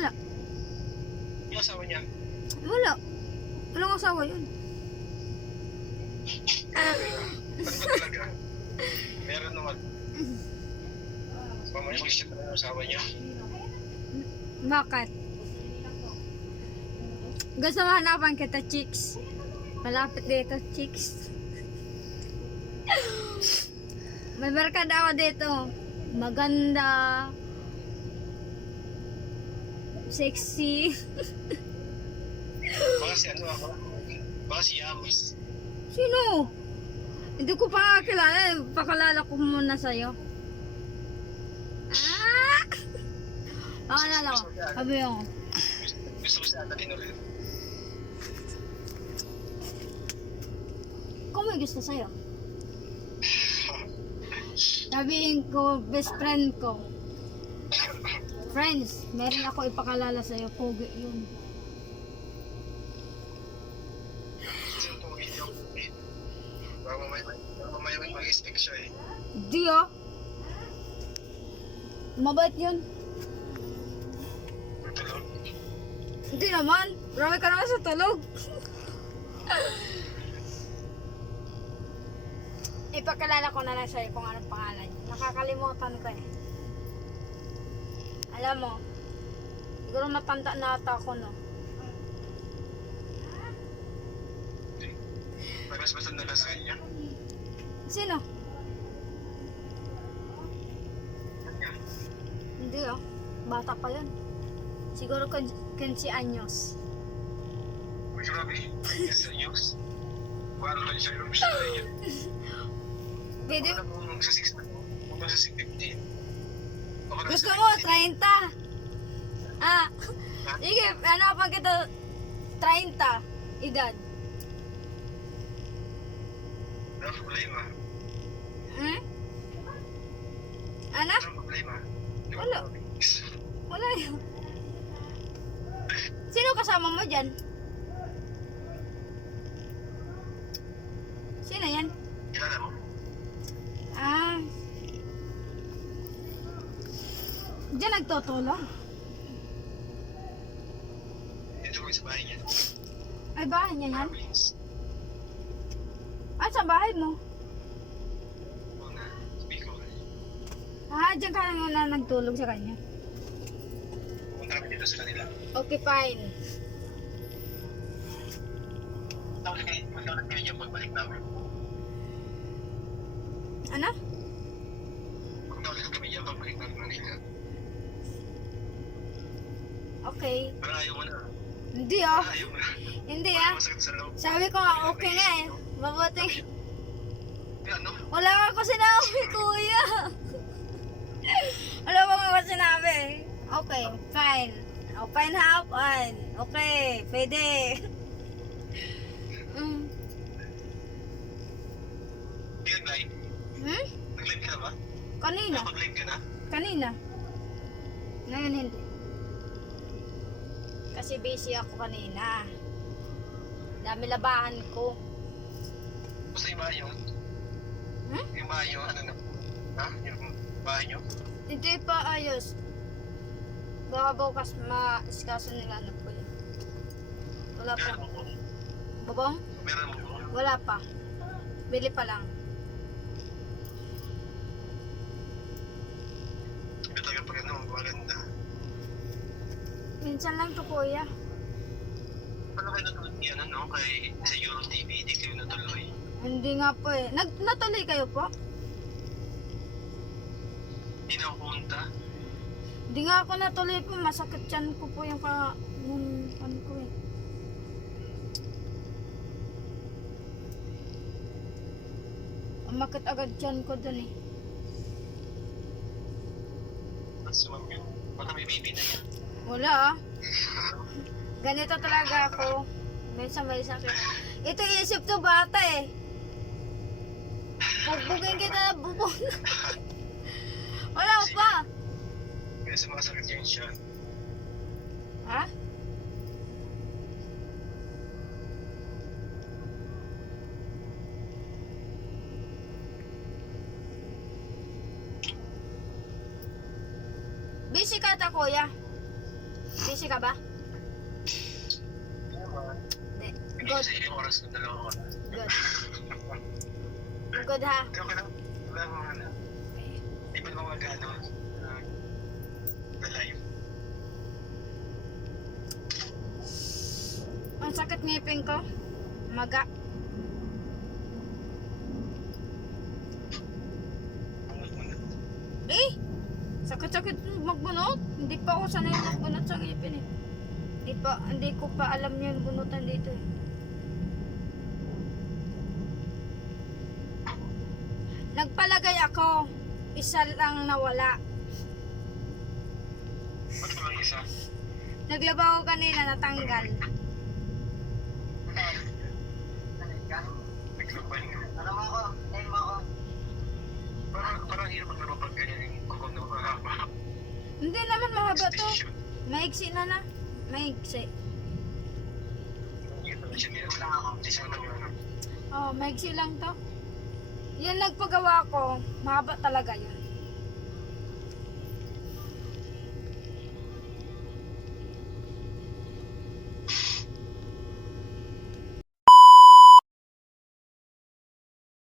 Wala. Yung asawa niya. Wala. Walang asawa yun. Ano ba talaga? Meron naman. Mamaya mag-ship na yung asawa niya. Bakit? Gusto mo hanapan kita, chicks? Malapit dito, chicks. May barkada ako dito. Maganda. Sexy. Baka si ano ako. Baka si Yamis. Sino? Hindi ko pa kilala. Pakalala ko muna sa'yo. Ah! Pakalala ko. Sabi mo. Gusto ko si Annalyn ulit. Kung may gusto sa'yo. Sabihin ko, best friend ko. Friends, meron ako ipakalala sa'yo. Pogi yun. Gusto ko video ko. Baka mamaya may mag-expect siya eh. Di ah. Mabait yun. Tulog. Hindi naman. Marami ka naman sa tulog. Ipakilala ko na lang sa'yo kung anong pangalan. Nakakalimutan ko eh. Alam mo, siguro matanda na ata ako, no? Nagasbasan na lang sa kanya. Sino? Kanya. Hindi ah. Bata pa yun. Siguro 15 anyos. Uy, grabe. Yes, news. Paano kayo siya yung siya yun? Pwede, Ako na kung sa 6 na mo. Kung sa 6:15. Ako na gusto sa mo, 15. 30. Ah, sige, ano pa kita, 30 edad. Wala problema. Hmm? Ano? Wala problema. Wala. Wala yun. Sino kasama mo dyan? Sino yan? Kilala mo? Ah. Diyan nagtutulong. Dito ko sa bahay niya. Ay, bahay niya yan? Province. Ah, sa bahay mo? Una, Bicol. Ah, diyan ka lang na nagtulog sa kanya. Pumunta kami dito sa kanila. Okay, fine. Magkaulit kayo dyan pagbalik namin. Ano? Magkaulit kami dyan pagbalik namin Manila. Okay. Parang ayaw mo na. Hindi ah. Parang ayaw mo na. Hindi Parang ah. masakit sa loob. Sabi ko nga okay nga eh. Mabuti. Eh, ano? Wala nga ako sinabi, kuya. Wala ba ako sinabi? Okay, fine. Open half on. Okay, pwede. Mm. Hindi nag-live? Hmm? Nag-live ka na ba? Kanina. Nakapag-live ka na? Kanina. Ngayon hindi. Kasi busy ako kanina. Dami labahan ko. Basta yung bahay nyo? Hmm? Yung bahay nyo, ano na? Ha? Yung bahay nyo? Hindi pa ayos. Baka bukas ma-iskaso nila ano po yun. Wala pa. Meron mo po. Bubong? Meron mo po. Wala pa. Bili pa lang. Ito talaga pag ano, maganda. Minsan lang to, kuya. Paano kayo natulog niya, ano, no? Kay sa Euro TV, di kayo natuloy. Hindi nga po eh. Natuloy kayo po? Hindi na ako pumunta. Hindi nga ako natuloy po. Masakit yan ko po yung ano ko eh. Umakit agad yan ko dun eh. At sumam yun. Baka may baby na yan. Wala ah. Ganito talaga ako. Minsan may sakit. Ito isip to bata eh. Pagbugin kita na bubon. Wala pa. Kaya sumasakit yung siya. Ha? Busy ka ta, kuya. Busy ka ba? Hindi. Hindi Good. kasi yung oras ng 2 oras. Good. Good ha? Okay lang. Wala mo ano. Di ba naman mag-ano? Na live. Ang sakit ngipin ko. Maga. Eh! Sakit-sakit magbunot. Hindi pa ako sanay magbunot sa ngipin eh. Hindi ko pa alam yung bunutan dito eh. Nagpalagay ako. Isa lang nawala. Ba't walang isa? Naglaba ako kanina, natanggal. Naglubay nga. Alam mo ako, name mo ako. Parang hirap maglaro pag ganyan yung pagkong na mahaba. Hindi naman mahaba to. Station. Maigsi na. Maigsi. Hindi siya naman yun. Oh, maigsi lang to. Yan nagpagawa ko, mahaba talaga yun.